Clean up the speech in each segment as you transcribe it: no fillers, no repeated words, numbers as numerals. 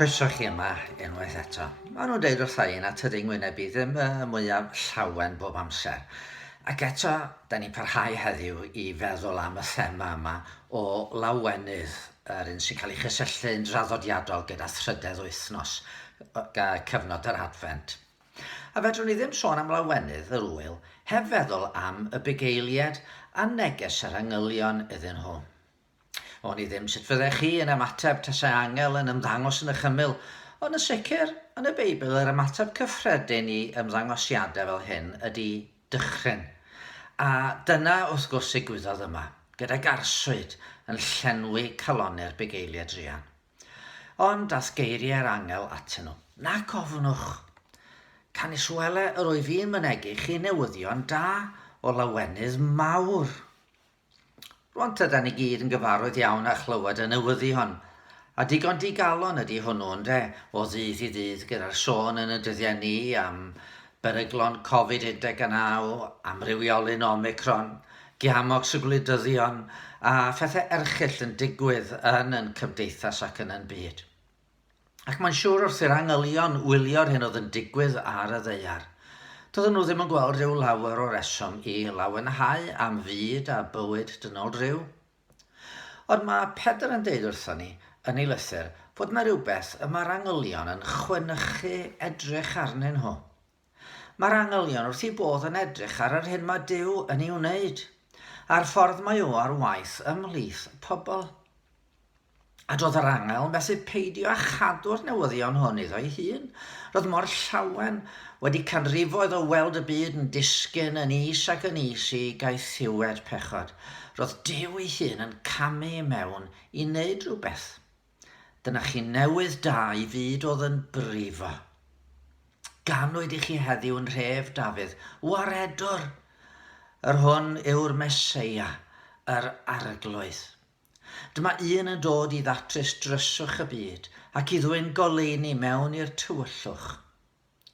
Croeso chi yma unwaith eto. Maen nhw'n deud wrtha i na tydi ngwynebu ddim mwyaf llawen bob amser. Ac eto, da ni'n parhau heddiw i feddwl am y thema yma o lawenydd, yr un sy'n cael ei chysylltu'n draddodiadol gyda thrydedd wythnos, cyfnod yr Advent. A fedrwn ni ddim sôn am lawenydd yr wyl, heb feddwl am y bugeiliad a neges yr angylion iddyn nhw. O'n i ddim sut fyddech chi yn ymateb tasau angel yn ymddangos yn y chymyl, ond yn sicr, yn y Beibl, yr ymateb cyffredin i ymddangosiadau fel hyn ydy dychryn. A dyna wrth gwrs ddigwyddodd yma, gydag arswyd yn llenwi calonnau'r bugeiliad druan. Ond daeth geiriau'r angel atyn nhw. Na cofnwch, can Iswele yr wyf fi'n mynegu chi newyddion da o lawenydd mawr. Rwan tydan ni gyd yn gyfarwydd iawn â chlywed y newyddion, a digon digalon ydy hwnnw ynde, o ddydd i ddydd gyda'r sôn yn y dyddiau ni am beryglon Covid-19, amrywiolyn Omicron, giamog sy gwleidyddion a phethau erchyll yn digwydd yn cymdeithas ac yn byd. Ac mae'n siŵr wrth i'r angylion wylio'r hyn oedd yn digwydd ar y ddaear. Doedden nhw ddim yn gweld rhyw lawer o reswm i lawenhau am fyd a bywyd dynol ryw. Ond mae Pedr yn deud wrthon ni yn ei lythyr fod mae rhywbeth y mae'r angylion yn chwynychu edrych arnyn nhw. Mae'r angylion wrth i bodd yn edrych ar yr hyn mae Duw yn ei wneud, a'r ffordd mae o ar waith ymhlith pobl. A doedd yr angel methu peidio a chadw'r newyddion hwn iddo ei hun. Roedd mor llawen wedi canrifoedd o weld y byd yn disgyn yn is ac yn is i gael thiwed pechod. Roedd Duw ei hun yn camu mewn i wneud rhywbeth. Dyna chi newydd da i fyd oedd yn brifo. Ganwyd i chi heddiw yn rhef Dafydd, waredwr. Yr hwn yw'r Meseia, yr arglwydd. Dyma un yn dod i ddatrys dryswch y byd ac i ddwyn goleuni mewn i'r tywyllwch.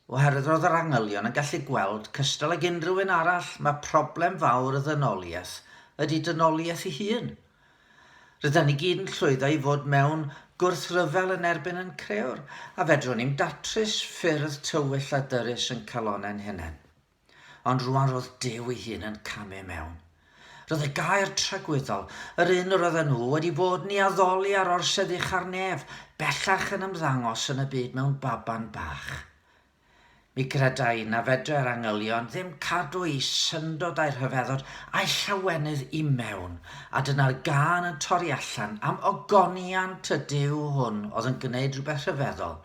Oherwydd roedd yr angylion yn gallu gweld cystal ag unrhyw un arall mae problem fawr y ddynoliaeth ydy dynoliaeth ei hun. Rydyn ni gyd yn llwyddo i fod mewn gwrthryfel yn erbyn yn crewr a fedrwn ni'n datrys ffyrdd tywyll a dyrys yn calonnau'n hunain. Ond rwan roedd Duw ei hun yn camu mewn. Roedd y gair tragwyddol, yr un roedden nhw wedi bod ni addoli ar orsedd ucha'r nef, bellach yn ymddangos yn y byd mewn baban bach. Mi credai na fedre'r angylion ddim cadw i syndod â'i rhyfeddod a'i llawenydd i mewn, a dyna'r gân yn torri allan am ogoniant y Duw hwn oedd yn gwneud rhywbeth rhyfeddol.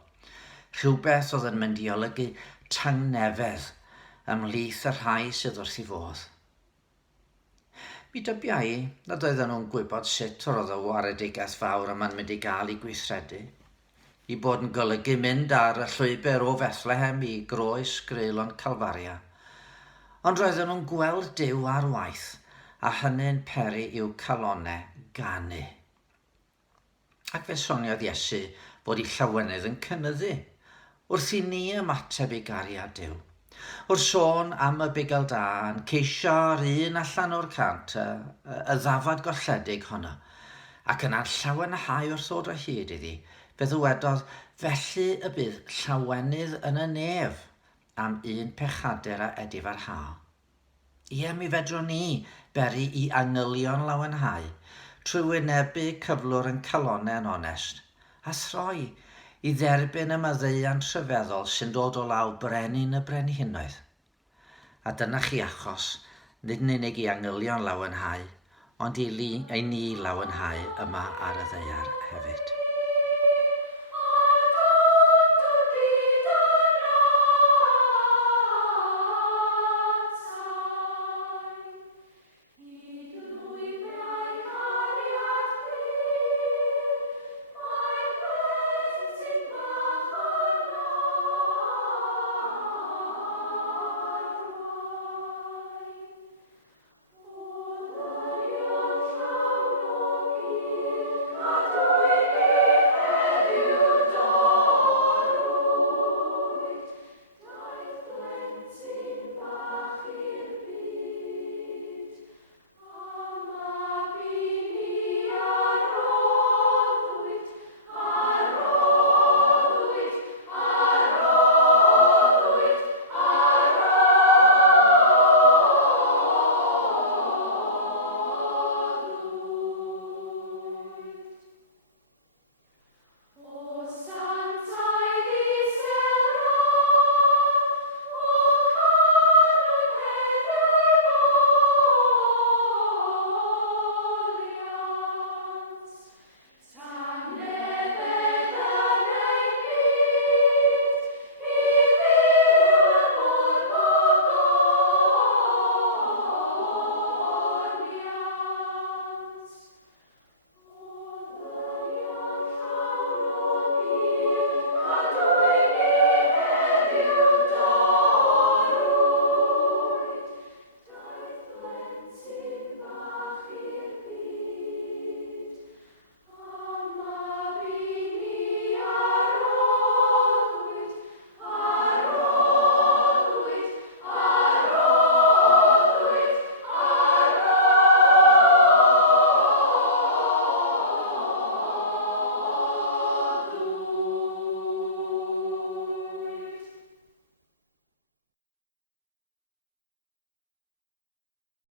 Rhywbeth oedd yn mynd i olygu tangnefedd ymhlith y rhai sydd wrth i fodd. Mi dybiau nad oedden nhw'n gwybod sut roedd y waredigaeth fawr yma'n mynd i gael ei gweithredu, i bod yn golygu mynd ar y llwybr o Fethlehem i groes greulon Calfaria. Ond roedden nhw'n gweld Duw ar waith, a hynny'n peri i'w calonnau ganu. Ac fe soniodd Iesu fod ei llawenydd yn cynyddu, wrth i ni ymateb i gariad Duw. Wrth sôn am y bugel da yn ceisio'r un allan o'r cant, y ddafad golledig honno, ac yna'n llawenhau wrth ddod o hyd iddi, fe ddywedodd felly y bydd llawenydd yn y nef am un pechadur a edifarhaol. Ie, mi fedrwn ni beri i angylion lawenhau, trwy wynebu cyflwr yn calonnau yn onest, a throi i dderbyn y maddeuant rhyfeddol sy'n dod o law brenin y brenhinoedd. A dyna chi achos, nid yn unig i angylion lawenhau, ond i ni lawenhau yma ar y ddaear hefyd.